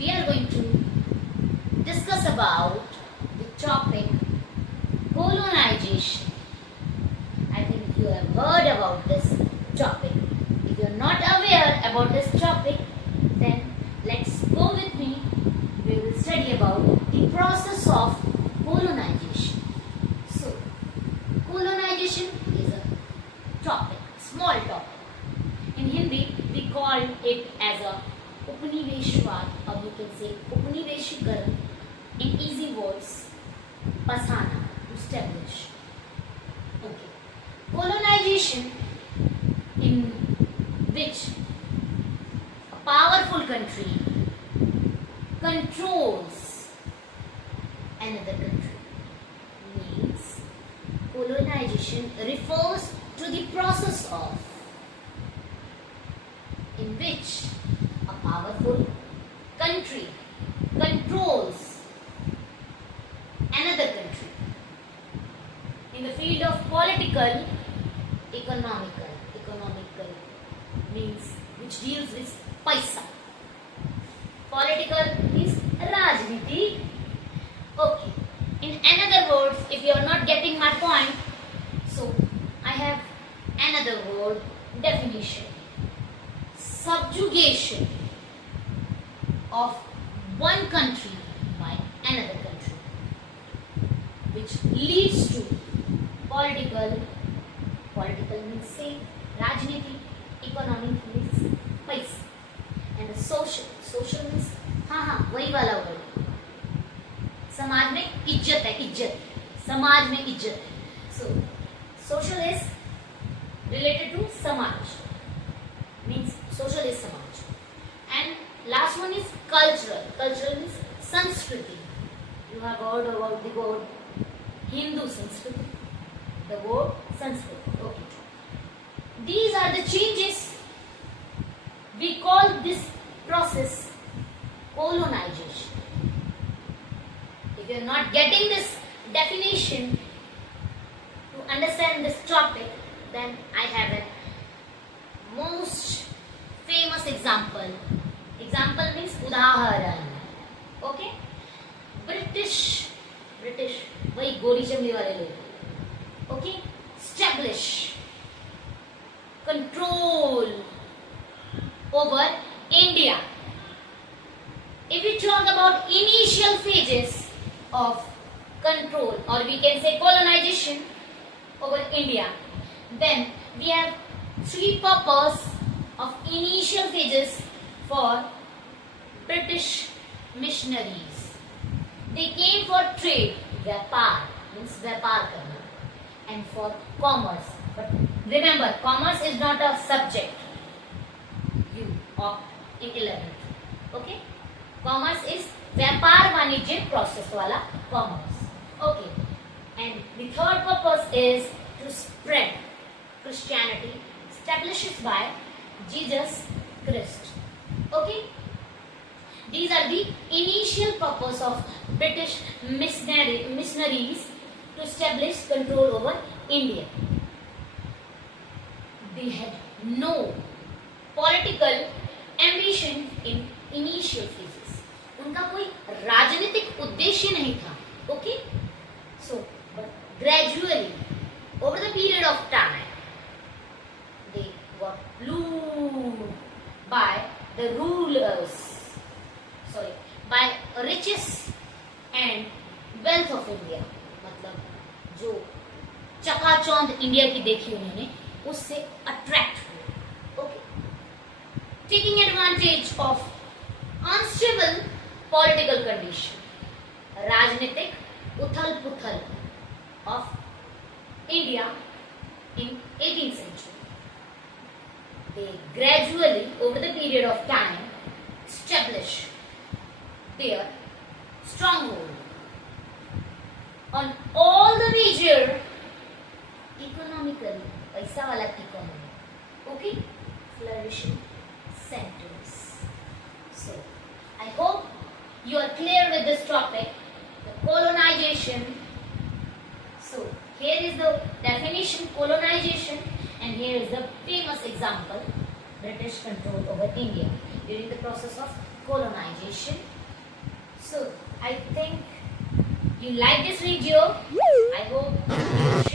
we are going to discuss about the topic colonization. I think you have heard about this topic. If you are not aware about this topic, then let's go with me. We will study about the process of colonization. So, colonization is a topic, small topic. In Hindi, we call it as a उपनिवेशवाद, or you can say उपनिवेशीकरण. In easy words, pasana, to establish. Okay. Colonization, in which a powerful country controls another country, means colonization refers to the process of in which a powerful country controls another country in the field of political, economical means which deals with paisa. Political means rajniti. Okay. In another words, if you are not getting my point, so I have another word definition. Subjugation of one country by another country, which leads to political means say rajniti, economic means paisa, and the social means वही वाला word, समाज में इज्जत है, समाज में इज्जत है. So social is related to samaj, means social is samaj. And last one is cultural means sanskriti. You have heard about the word Hindu Sanskriti, the word Sanskrit. Okay. These are the changes. We call this process colonization. If you are not getting this definition to understand this topic, then I have a most famous example. Example means udaharan. Okay? British, वही गोरी चमड़ी वाले लोग. Okay? Establish control over India. If we talk about initial phases of control, or we can say colonization over India, then we have three purposes of initial phases for British missionaries. They came for trade, vyapar means vyapar karna, and for commerce. But remember, commerce is not a subject you opt in 11th. Okay? Commerce is vyapar vanijya process wala commerce. Okay. And the third purpose is to spread Christianity established by Jesus Christ. Okay? These are the initial purpose of British missionaries to establish control over India. They had no political ambition in initial phases. उनका कोई राजनीतिक उद्देश्य नहीं था. Okay? So, but gradually, over the period of time, they got lured by the rulers. By riches and wealth of India. मतलब जो चकाचौंध India की देखी उन्होंने, उससे अट्रैक्ट हुए. Okay? Taking advantage of unstable political condition, राजनीतिक उथल-पुथल of India in 18th century, they gradually, over the period of time, establish their stronghold on all the major economical, paisa wala economy, okay, flourishing centers. So, I hope you are clear with this topic, the colonization. So, here is the definition colonization, and here is the famous example British control over India during the process of colonization. So I think you like this video. I hope